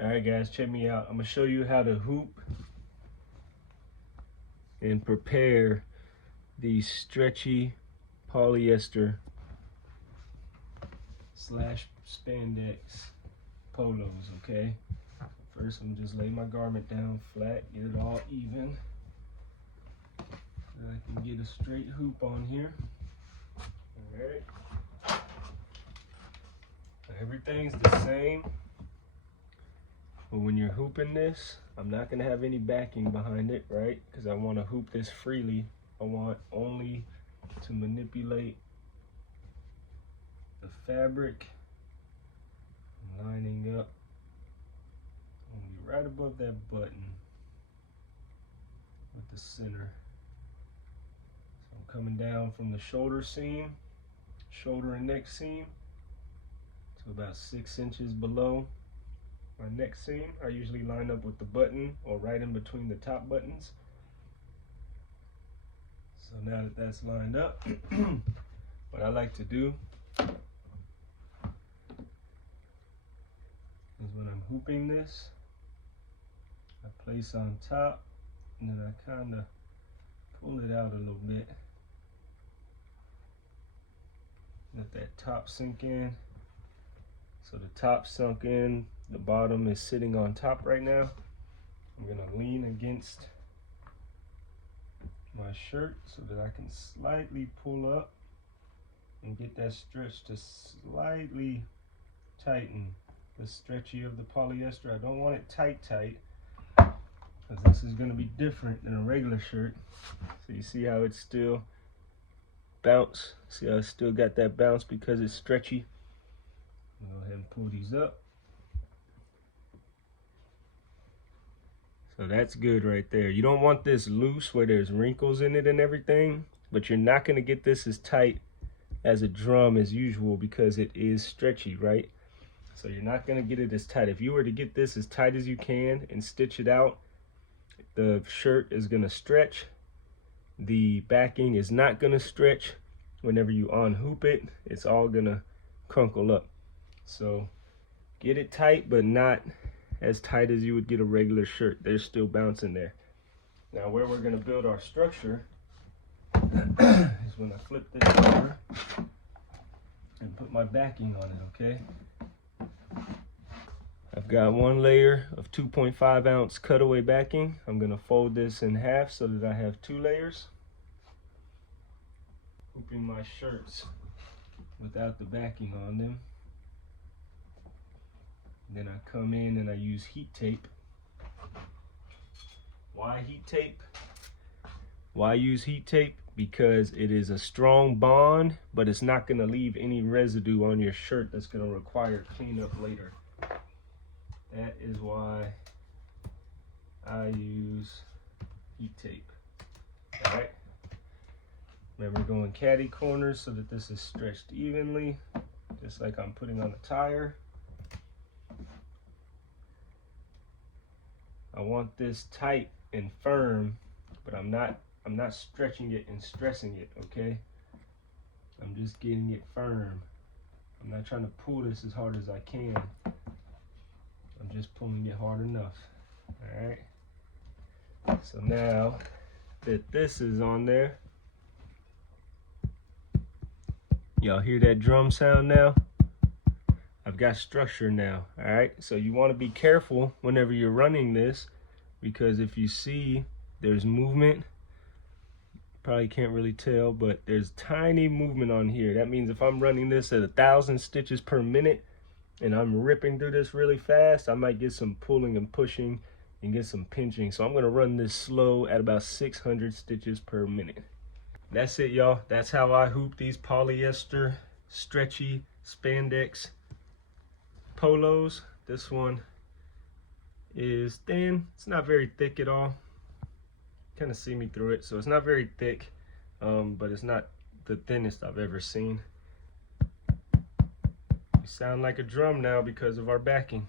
Alright guys, check me out. I'm going to show you how to hoop and prepare these stretchy polyester slash spandex polos, okay? First, I'm just lay my garment down flat, get it all even. So I can get a straight hoop on here. Alright. Everything's the same. But when you're hooping this, I'm not going to have any backing behind it, right? Because I want to hoop this freely. I want only to manipulate the fabric, lining up only right above that button with the center. So I'm coming down from the shoulder seam, shoulder and neck seam, to about 6 inches below my neck seam. I usually line up with the button or right in between the top buttons. So now that that's lined up, what I like to do is when I'm hooping this, I place on top and then I kind of pull it out a little bit. Let that top sink in. So the top sunk in, the bottom is sitting on top right now. I'm gonna lean against my shirt so that I can slightly pull up and get that stretch to slightly tighten the stretchy of the polyester. I don't want it tight, because this is gonna be different than a regular shirt. So you see how it's still bounce? See how it's still got that bounce because it's stretchy? Go ahead and pull these up. So that's good right there. You don't want this loose where there's wrinkles in it and everything, but you're not going to get this as tight as a drum as usual because it is stretchy, right? So you're not going to get it as tight. If you were to get this as tight as you can and stitch it out, the shirt is going to stretch. The backing is not going to stretch. Whenever you unhoop it, it's all going to crunkle up. So get it tight, but not as tight as you would get a regular shirt. There's still bounce in there. Now where we're gonna build our structure is when I flip this over and put my backing on it, okay? I've got one layer of 2.5 ounce cutaway backing. I'm gonna fold this in half so that I have 2 layers. Hooping my shirts without the backing on them. Then I come in and I use heat tape. Why heat tape? Why use heat tape? Because it is a strong bond, but it's not going to leave any residue on your shirt that's going to require cleanup later. That is why I use heat tape. All right. Remember, going caddy corners so that this is stretched evenly, just like I'm putting on a tire. I want this tight and firm, but I'm not stretching it and stressing it, okay? I'm just getting it firm. I'm not trying to pull this as hard as I can. I'm just pulling it hard enough. All right. So now that this is on there, y'all hear that drum sound now? I've got structure now, all right? So you want to be careful whenever you're running this, because if you see there's movement, probably can't really tell, but there's tiny movement on here. That means if I'm running this at 1,000 stitches per minute and I'm ripping through this really fast, I might get some pulling and pushing and get some pinching. So I'm gonna run this slow at about 600 stitches per minute. That's it, y'all. That's how I hoop these polyester stretchy spandex polos. This one is thin. It's not very thick at all. Kind of see me through it, so it's not very thick, but it's not the thinnest I've ever seen. We sound like a drum now because of our backing.